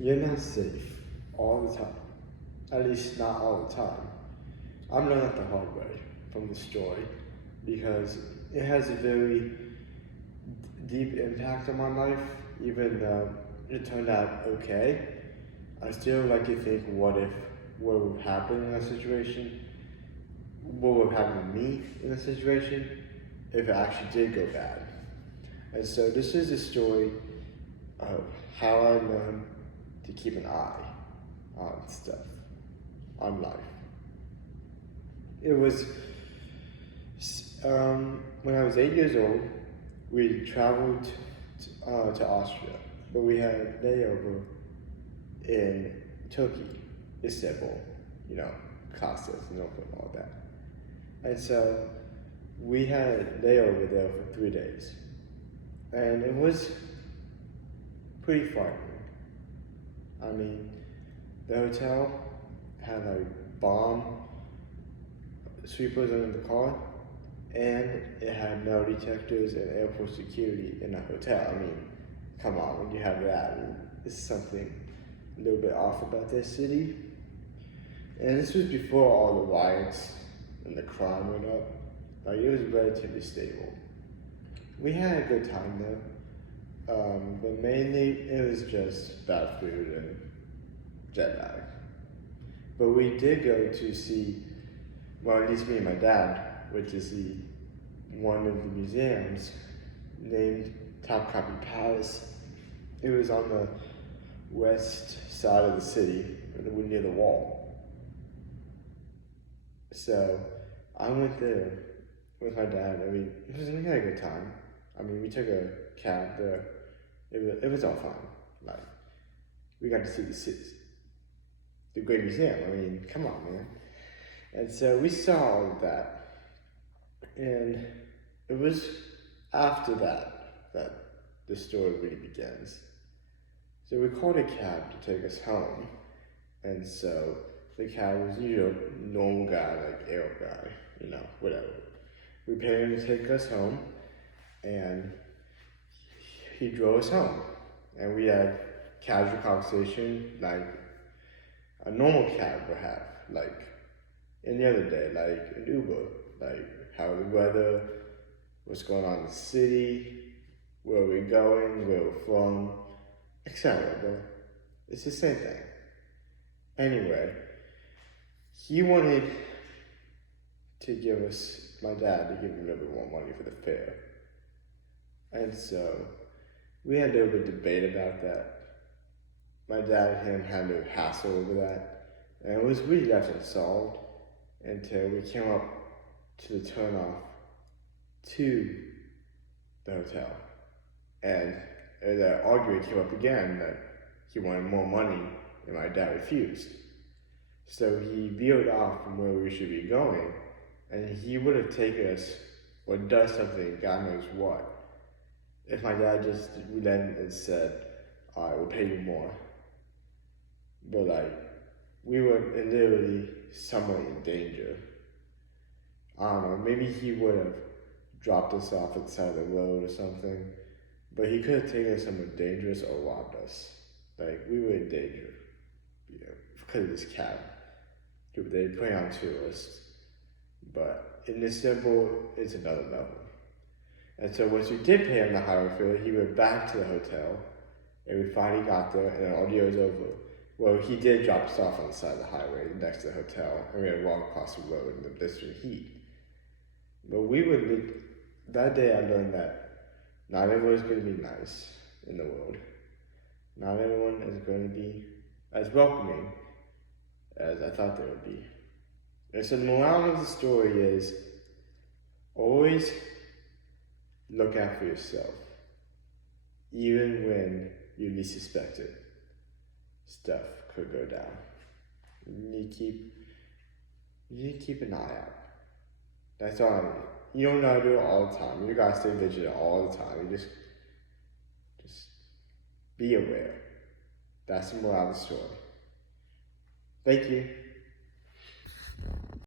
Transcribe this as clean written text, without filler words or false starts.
You're not safe all the time. At least not all the time. I'm learning the hard way from the story because it has a very deep impact on my life, even though it turned out okay. I still like to think what would happen in a situation, what would happen to me in a situation if it actually did go bad. And so this is a story of how I learned to keep an eye on stuff, on life. It was when I was 8 years old, we traveled to Austria, but we had a layover in Turkey, Istanbul, Kostas and all that. And so we had a layover there for 3 days. And it was pretty frightening. I mean, the hotel had like bomb sweepers under the car, and it had metal detectors and airport security in the hotel. I mean, come on, when you have that, it's something a little bit off about this city. And this was before all the riots and the crime went up. Like, it was relatively stable. We had a good time though, but mainly it was just bad food and jet lag. But we did go to see, well, at least me and my dad went to see one of the museums named Topkapi Palace. It was on the west side of the city, near the wall. So I went there with my dad. I mean, we had a good time. I mean, we took a cab there. It was all fun. Like, we got to see the Great Museum. I mean, come on, man. And so we saw all of that. And it was after that the story really begins. So we called a cab to take us home. And so the cab was, normal guy, like Arab guy, whatever. We paid him to take us home, and he drove us home. And we had casual conversation, like a normal cab would have, like any other day, like an Uber, like how the weather, what's going on in the city, where we're going, where we're from, etc. But it's the same thing. Anyway, he wanted to give us, my dad, to give him a little bit more money for the fare. And so we had a little bit of debate about that. My dad and him had a little hassle over that. And it was really left unsolved until we came up to the turnoff to the hotel. And the argument came up again that he wanted more money and my dad refused. So he veered off from where we should be going, and he would have taken us or done something, God knows what, if my dad just relented and said, all right, we'll pay you more. But we were literally somewhat in danger. I don't know, maybe he would have dropped us off at the side of the road or something, but he could have taken us somewhere dangerous or robbed us. We were in danger, because of this cab. They put on tourists. But in Istanbul, it's another level. And so once we did pay him the highway fare, he went back to the hotel, and we finally got there, and the audio was over. Well, he did drop us off on the side of the highway next to the hotel, and we had to walk across the road in the blistering heat. But that day I learned that not everyone is going to be nice in the world. Not everyone is going to be as welcoming as I thought they would be. And so the moral of the story is, always look out for yourself, even when you least suspect it. Stuff could go down. You need to keep an eye out. That's all I mean. You don't know how to do it all the time. You gotta stay vigilant all the time. You just be aware. That's the moral of the story. Thank you.